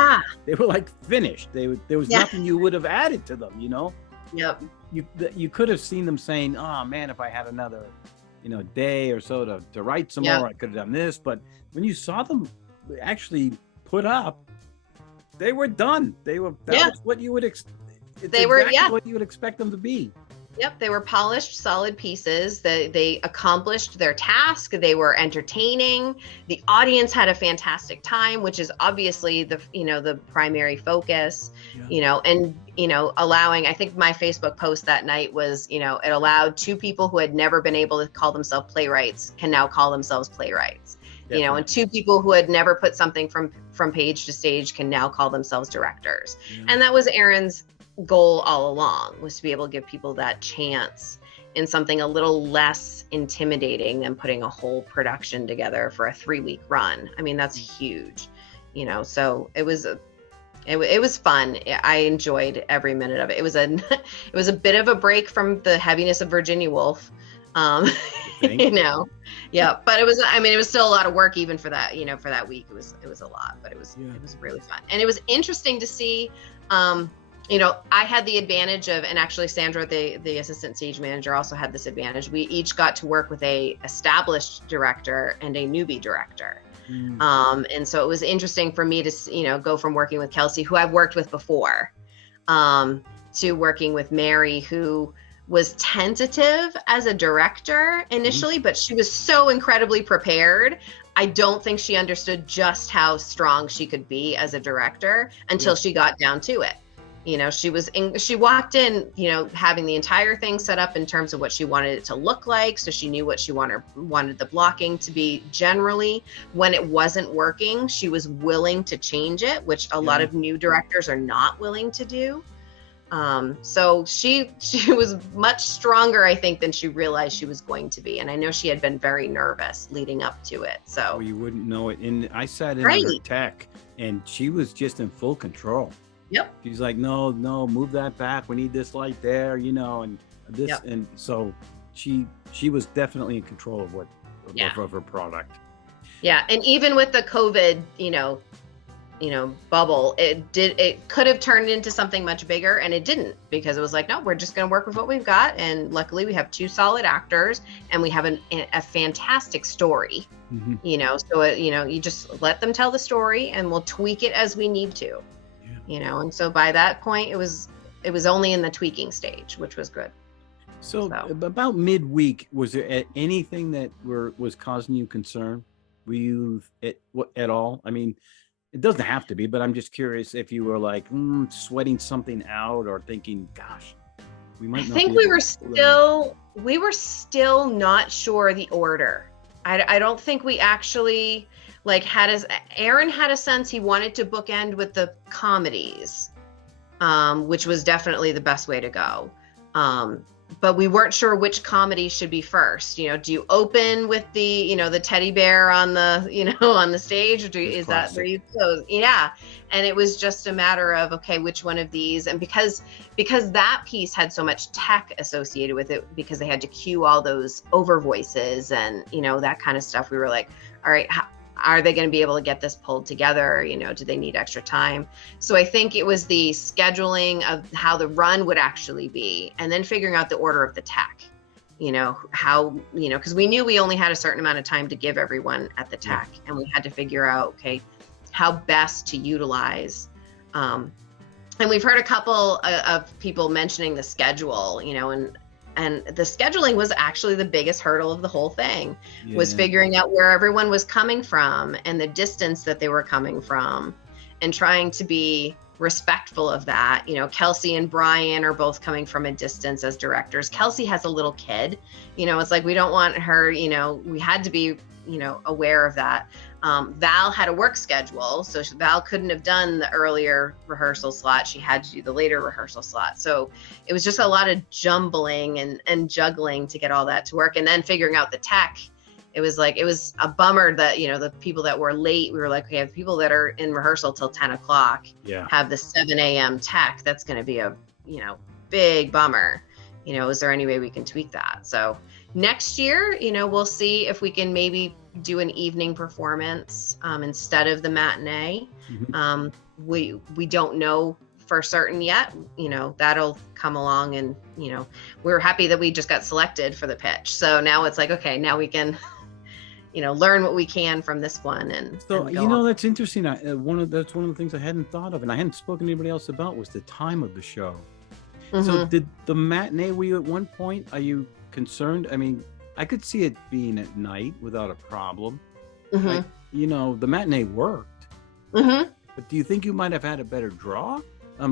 like finished. There was nothing you would have added to them, Yep. You could have seen them saying, "Oh man, if I had another, day or so to write some more, I could have done this." But when you saw them actually put up, they were done. That was what you would expect. What you would expect them to be. Yep, they were polished, solid pieces. They accomplished their task. They were entertaining. The audience had a fantastic time, which is obviously the primary focus. And allowing. I think my Facebook post that night was, it allowed 2 people who had never been able to call themselves playwrights can now call themselves playwrights. Definitely. And 2 people who had never put something from page to stage can now call themselves directors. And that was Aaron's goal all along, was to be able to give people that chance in something a little less intimidating than putting a whole production together for a 3-week run. I mean, that's huge, so it was fun. I enjoyed every minute of it. It was a bit of a break from the heaviness of Virginia Woolf. But it was still a lot of work even for that, for that week. It was a lot, but it was really fun. And it was interesting to see, I had the advantage of, and actually Sandra, the assistant stage manager, also had this advantage. We each got to work with a established director and a newbie director. And so it was interesting for me to, go from working with Kelsey, who I've worked with before, to working with Mary, who was tentative as a director initially, but she was so incredibly prepared. I don't think she understood just how strong she could be as a director until she got down to it. She walked in, having the entire thing set up in terms of what she wanted it to look like. So she knew what she wanted the blocking to be generally. When it wasn't working, she was willing to change it, which a lot of new directors are not willing to do. So she was much stronger, I think, than she realized she was going to be. And I know she had been very nervous leading up to it. So you wouldn't know it. And I sat in her tech, and she was just in full control. Yep. She's like, no, move that back. We need this light there, and this. Yep. And so she was definitely in control of of her product. Yeah. And even with the COVID, bubble, it could have turned into something much bigger, and it didn't, because it was like, no, we're just going to work with what we've got. And luckily we have 2 solid actors, and we have a fantastic story, so you just let them tell the story, and we'll tweak it as we need to. And so by that point, it was only in the tweaking stage, which was good. So about midweek, was there anything that was causing you concern? Were you at all? I mean, it doesn't have to be, but I'm just curious if you were like sweating something out or thinking, gosh, We might I not think be we able were to pull that still not sure the order. I don't think we actually like Aaron had a sense he wanted to bookend with the comedies, which was definitely the best way to go. But we weren't sure which comedy should be first. You know, do you open with the, you know, the teddy bear on the, you know, on the stage, or is that where you close? Yeah. And it was just a matter of, okay, which one of these? And because that piece had so much tech associated with it, because they had to cue all those over voices and, you know, that kind of stuff, we were like, all right, are they going to be able to get this pulled together? You know, do they need extra time? So I think it was the scheduling of how the run would actually be, and then figuring out the order of the tech, you know, how, you know, because we knew we only had a certain amount of time to give everyone at the tech, and we had to figure out, okay, how best to utilize. And we've heard a couple of people mentioning the schedule, you know, and the scheduling was actually the biggest hurdle of the whole thing, was figuring out where everyone was coming from and the distance that they were coming from, and trying to be respectful of that. You know, Kelsey and Brian are both coming from a distance as directors. Kelsey has a little kid, you know, it's like, we don't want her, you know, we had to be, you know, aware of that. Val had a work schedule, so Val couldn't have done the earlier rehearsal slot. She had to do the later rehearsal slot. So it was just a lot of jumbling and juggling to get all that to work. And then figuring out the tech, it was like, it was a bummer that, you know, the people that were late, we were like, okay, the people that are in rehearsal till 10 o'clock have the 7 a.m. tech. That's going to be a, you know, big bummer. You know, is there any way we can tweak that? So next year, you know, we'll see if we can maybe do an evening performance instead of the matinee. We don't know for certain yet. You know, that'll come along, and, you know, we're happy that we just got selected for the pitch. So now it's like, okay, now we can, you know, learn what we can from this one. And so, and you know, that's interesting. That's one of the things I hadn't thought of, and I hadn't spoken to anybody else about, was the time of the show. So did the matinee, were you at one point, are you concerned? I mean, I could see it being at night without a problem. You know, the matinee worked. But do you think you might have had a better draw? I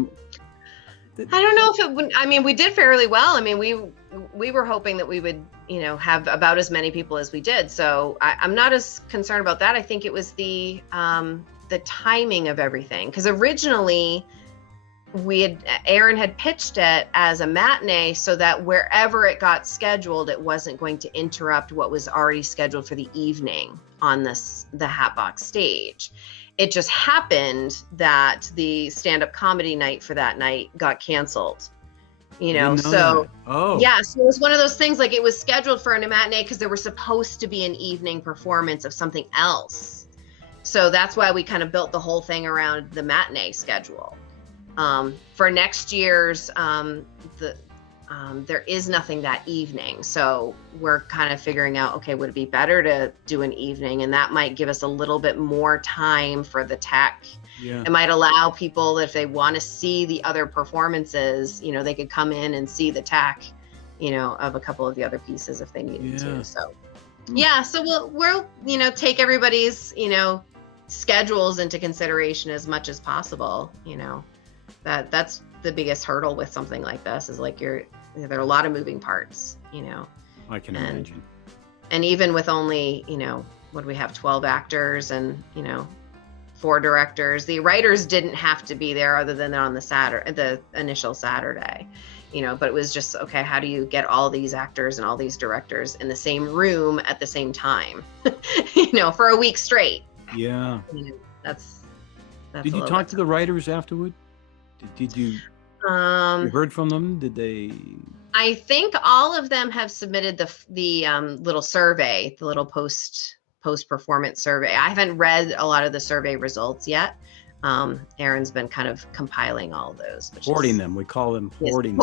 don't know if it would. I mean, we did fairly well. I mean, we were hoping that we would, you know, have about as many people as we did. So I'm not as concerned about that. I think it was the timing of everything, because originally Aaron had pitched it as a matinee so that wherever it got scheduled, it wasn't going to interrupt what was already scheduled for the evening on the Hatbox stage. It just happened that the stand-up comedy night for that night got canceled, you know, so yeah, so it was one of those things, like, it was scheduled for a matinee because there was supposed to be an evening performance of something else. So that's why we kind of built the whole thing around the matinee schedule. For next year's, there is nothing that evening. So we're kind of figuring out, okay, would it be better to do an evening? And that might give us a little bit more time for the tech. It might allow people, if they want to see the other performances, you know, they could come in and see the tech, you know, of a couple of the other pieces if they needed to. So, so we'll, you know, take everybody's, you know, schedules into consideration as much as possible, you know. That's the biggest hurdle with something like this, is like there are a lot of moving parts, you know. I can imagine. And even with only, you know, what do we have, 12 actors and, you know, 4 directors, the writers didn't have to be there other than on the initial Saturday, you know, but it was just, okay, how do you get all these actors and all these directors in the same room at the same time, you know, for a week straight? You know, that's Did you talk to the writers afterward? Did you, you heard from them? Did they? I think all of them have submitted the little survey, the little post performance survey. I haven't read a lot of the survey results yet. Aaron's been kind of compiling all of those. Hoarding them. We call them hoarding.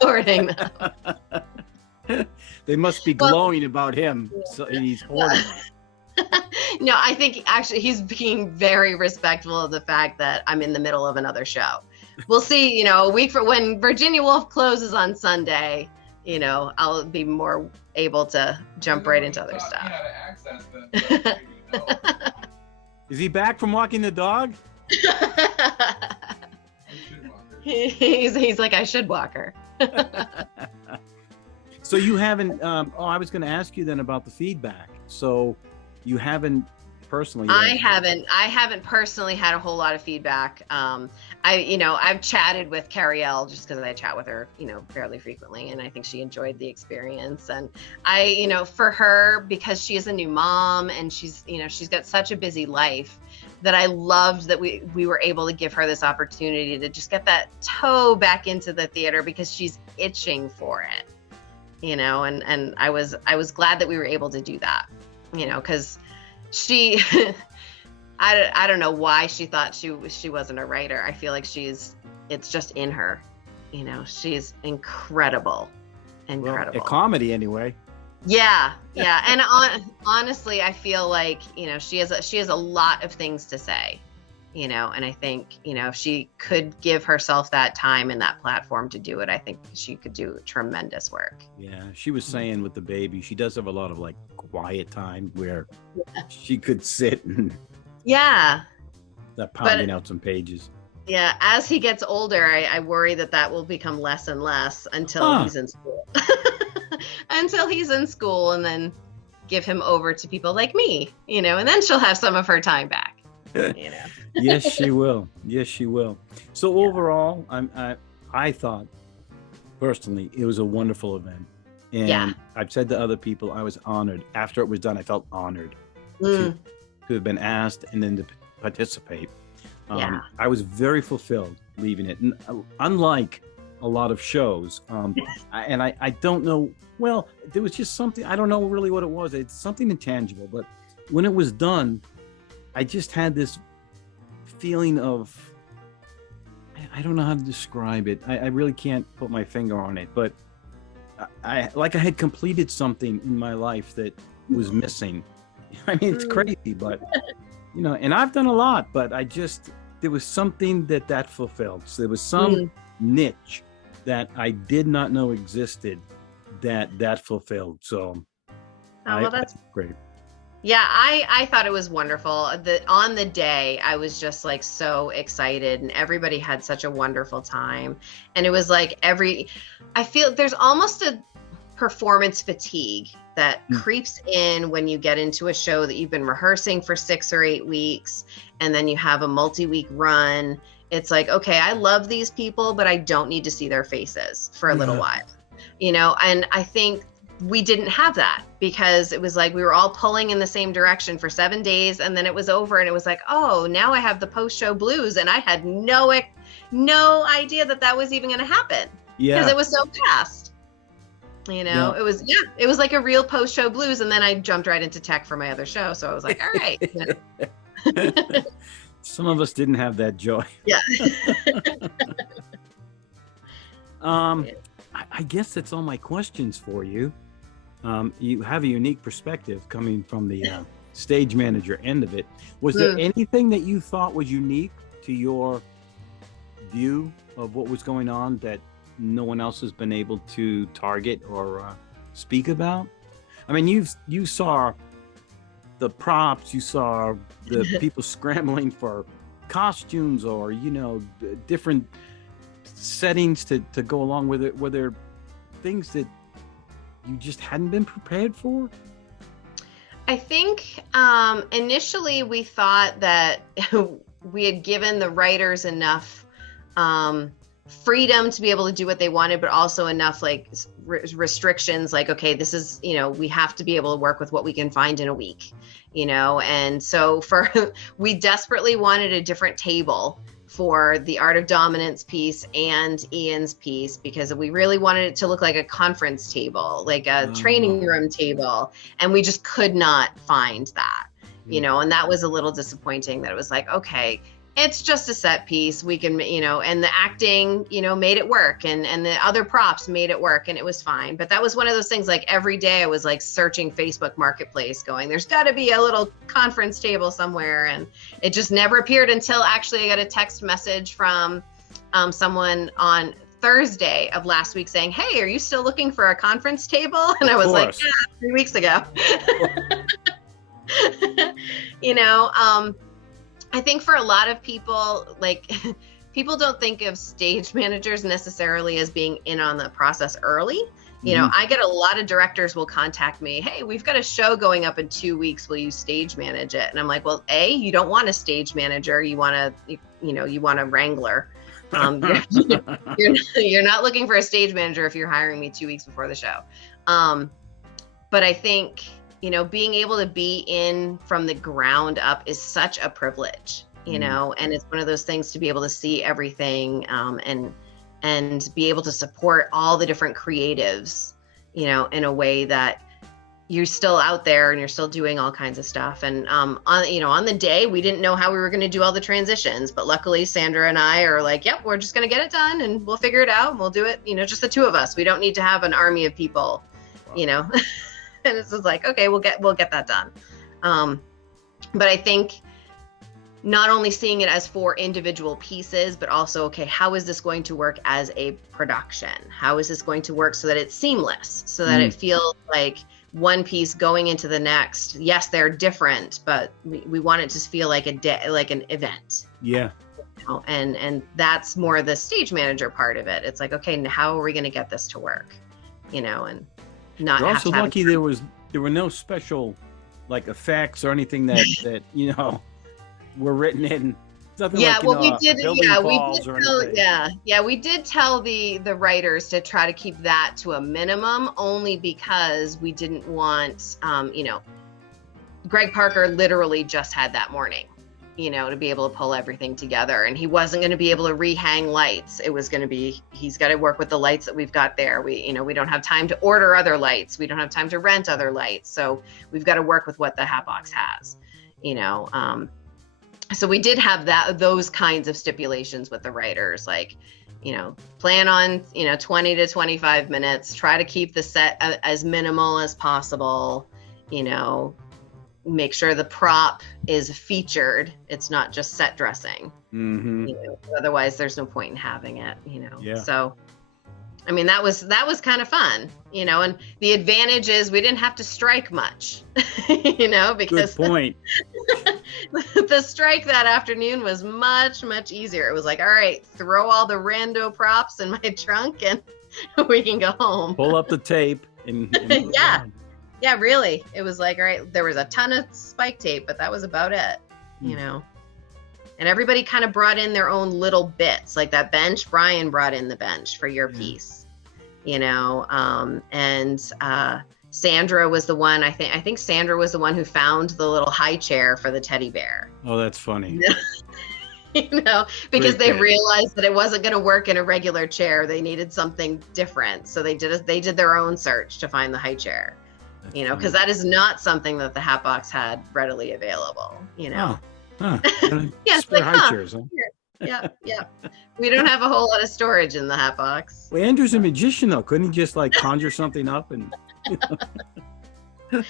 Hoarding them. They must be glowing about him. So he's hoarding them. No, I think actually he's being very respectful of the fact that I'm in the middle of another show. We'll see, you know, a week for when Virginia Woolf closes on Sunday, you know, I'll be more able to jump right into other stuff. Is he back from walking the dog? He's like, I should walk her. So you haven't, I was going to ask you then about the feedback. So you haven't personally. I haven't personally had a whole lot of feedback. I've chatted with Carrielle just because I chat with her, fairly frequently. And I think she enjoyed the experience. And for her, because she is a new mom and she's got such a busy life, that I loved that we were able to give her this opportunity to just get that toe back into the theater because she's itching for it, and I was glad that we were able to do that, because she, I don't know why she thought she wasn't a writer. I feel like it's just in her, she's incredible. Well, a comedy anyway. Yeah. And honestly, I feel like, she has a lot of things to say, and I think, if she could give herself that time and that platform to do it, I think she could do tremendous work. Yeah. She was saying with the baby, she does have a lot of like quiet time where she could sit and pounding out some pages. Yeah. As he gets older, I worry that will become less and less until he's in school. Until he's in school, and then give him over to people like me, and then she'll have some of her time back. Yes, she will. So overall, I thought personally it was a wonderful event, and I've said to other people I was honored. After it was done, I felt honored to have been asked and then to participate. I was very fulfilled leaving it, and unlike a lot of shows, and I don't know. Well, there was just something, I don't know really what it was. It's something intangible, but when it was done, I just had this feeling of, I don't know how to describe it. I really can't put my finger on it, but I had completed something in my life that was missing. I mean, it's crazy, but, and I've done a lot, but there was something that fulfilled. So there was some niche that I did not know existed that fulfilled. So that's great. Yeah, I thought it was wonderful. On the day, I was just like so excited, and everybody had such a wonderful time. And it was like I feel there's almost a performance fatigue that creeps in when you get into a show that you've been rehearsing for 6 or 8 weeks, and then you have a multi-week run. It's like, okay, I love these people, but I don't need to see their faces for a little while, and I think we didn't have that because it was like we were all pulling in the same direction for 7 days, and then it was over, and it was like, oh, now I have the post-show blues, and I had no idea that was even going to happen because it was so fast. It was like a real post-show blues, and then I jumped right into tech for my other show, so I was like, all right. Some of us didn't have that joy. Yeah. I guess that's all my questions for you. You have a unique perspective coming from the stage manager end of it. Was there anything that you thought was unique to your view of what was going on that no one else has been able to target or speak about? I mean, you saw the props, you saw the people scrambling for costumes or different settings to go along with it. Were there things that you just hadn't been prepared for? I think initially we thought that we had given the writers enough freedom to be able to do what they wanted, but also enough like restrictions, like, okay, this is, we have to be able to work with what we can find in a week, and so we desperately wanted a different table for the Art of Dominance piece and Ian's piece, because we really wanted it to look like a conference table, like a training room table. And we just could not find that, and that was a little disappointing that it was like, okay, it's just a set piece. We can, and the acting, made it work, and the other props made it work, and it was fine. But that was one of those things, like every day I was like searching Facebook Marketplace going, there's got to be a little conference table somewhere. And it just never appeared until actually I got a text message from someone on Thursday of last week saying, hey, are you still looking for a conference table? And I was like, yeah, 3 weeks ago. I think for a lot of people, like people don't think of stage managers necessarily as being in on the process early. You know, I get a lot of directors will contact me. Hey, we've got a show going up in 2 weeks. Will you stage manage it? And I'm like, well, A, you don't want a stage manager. You want you want a wrangler. You're not looking for a stage manager if you're hiring me 2 weeks before the show. But I think, you know, being able to be in from the ground up is such a privilege, you know, and it's one of those things to be able to see everything, and be able to support all the different creatives, you know, in a way that you're still out there and you're still doing all kinds of stuff. And on the day, we didn't know how we were going to do all the transitions, but luckily Sandra and I are like, yep, we're just going to get it done and we'll figure it out and we'll do it, you know, just the two of us. We don't need to have an army of people, you know. And it's just like, okay, we'll get that done. But I think not only seeing it as 4 individual pieces, but also, okay, how is this going to work as a production? How is this going to work so that it's seamless, so that it feels like one piece going into the next? Yes, they're different, but we want it to feel like a day, like an event. Yeah. You know? And that's more the stage manager part of it. It's like, okay, now how are we going to get this to work? You know, and not. You're have also to have lucky there were no special like effects or anything that you know were written in. Nothing yeah, like, well, we we did tell the writers to try to keep that to a minimum, only because we didn't want, you know, Greg Parker literally just had that morning, you know, to be able to pull everything together, and he wasn't going to be able to rehang lights. It was going to be, he's got to work with the lights that we've got there. We don't have time to order other lights. We don't have time to rent other lights. So we've got to work with what the Hatbox has, you know. So we did have those kinds of stipulations with the writers, like, you know, plan on, you know, 20 to 25 minutes, try to keep the set as minimal as possible, you know, make sure the prop is featured. It's not just set dressing. You know, otherwise there's no point in having it, you know. Yeah. So, I mean, that was kind of fun, you know, and the advantage is we didn't have to strike much, you know, because good point. the strike that afternoon was much, much easier. It was like, all right, throw all the rando props in my trunk and we can go home. Pull up the tape and Yeah, really. It was like, all right, there was a ton of spike tape, but that was about it, you know. And everybody kind of brought in their own little bits, like that bench. Brian brought in the bench for your piece, you know. And Sandra was the one. I think Sandra was the one who found the little high chair for the teddy bear. Oh, that's funny. You know, because they realized that it wasn't going to work in a regular chair. They needed something different, so they did their own search to find the high chair. That's you know, because that is not something that the Hatbox had readily available. You know. Yeah, it's like, high chairs, huh? Yeah. We don't have a whole lot of storage in the Hatbox. Well, Andrew's a magician, though. Couldn't he just like conjure something up and? You know?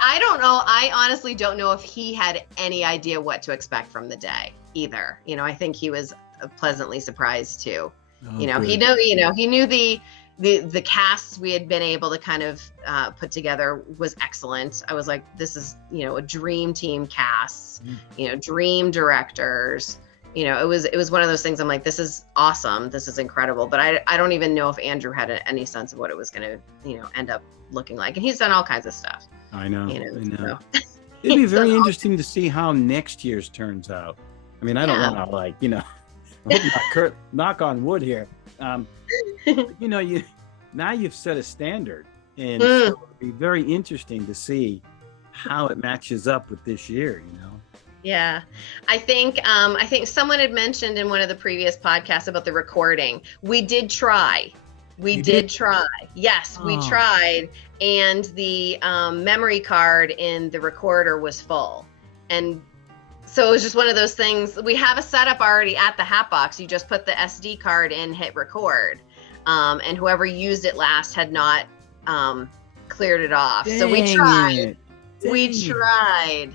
I don't know. I honestly don't know if he had any idea what to expect from the day either. You know, I think he was pleasantly surprised too. Oh, you know, good. he knew the casts we had been able to kind of put together was excellent. I was like, this is, you know, a dream team cast, you know, dream directors. You know, it was one of those things. I'm like, this is awesome. This is incredible. But I don't even know if Andrew had any sense of what it was going to, you know, end up looking like. And he's done all kinds of stuff. I know. You know. So. It'd be very interesting to see how next year's turns out. I mean, I don't want to like, you know, knock on wood here. You know, now you've set a standard, and so it'll be very interesting to see how it matches up with this year. You know. Yeah, I think someone had mentioned in one of the previous podcasts about the recording. We did try. We did try. Yes, we tried, and the memory card in the recorder was full, and so it was just one of those things. We have a setup already at the Hatbox. You just put the SD card in, hit record, and whoever used it last had not cleared it off. So we tried. We tried.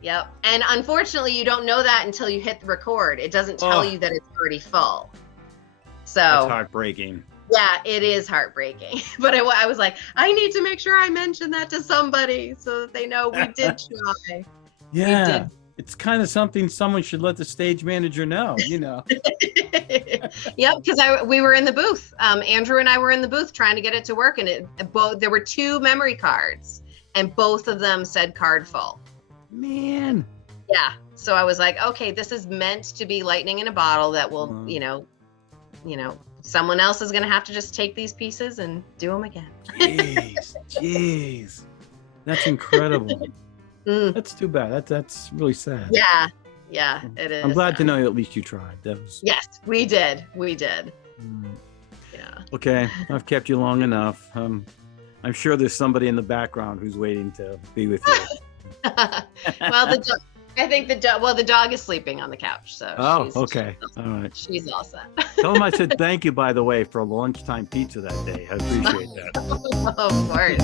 Yep. And unfortunately, you don't know that until you hit the record. It doesn't tell you that it's already full. So that's heartbreaking. Yeah, it is heartbreaking. But I was like, I need to make sure I mention that to somebody so that they know we did try. Yeah. it's kind of something someone should let the stage manager know, you know. Yep, because we were in the booth. Andrew and I were in the booth trying to get it to work, and there were 2 memory cards, and both of them said card full. Man. Yeah. So I was like, okay, this is meant to be lightning in a bottle that will, you know, someone else is going to have to just take these pieces and do them again. Jeez. That's incredible. That's too bad. That's really sad. Yeah, it is. I'm glad to know at least you tried. Yes, we did. Yeah. Okay, I've kept you long enough. I'm sure there's somebody in the background who's waiting to be with you. Well, the dog is sleeping on the couch, so. Okay. All right. She's all set. Tell him I said thank you, by the way, for a lunchtime pizza that day. I appreciate that. Of course.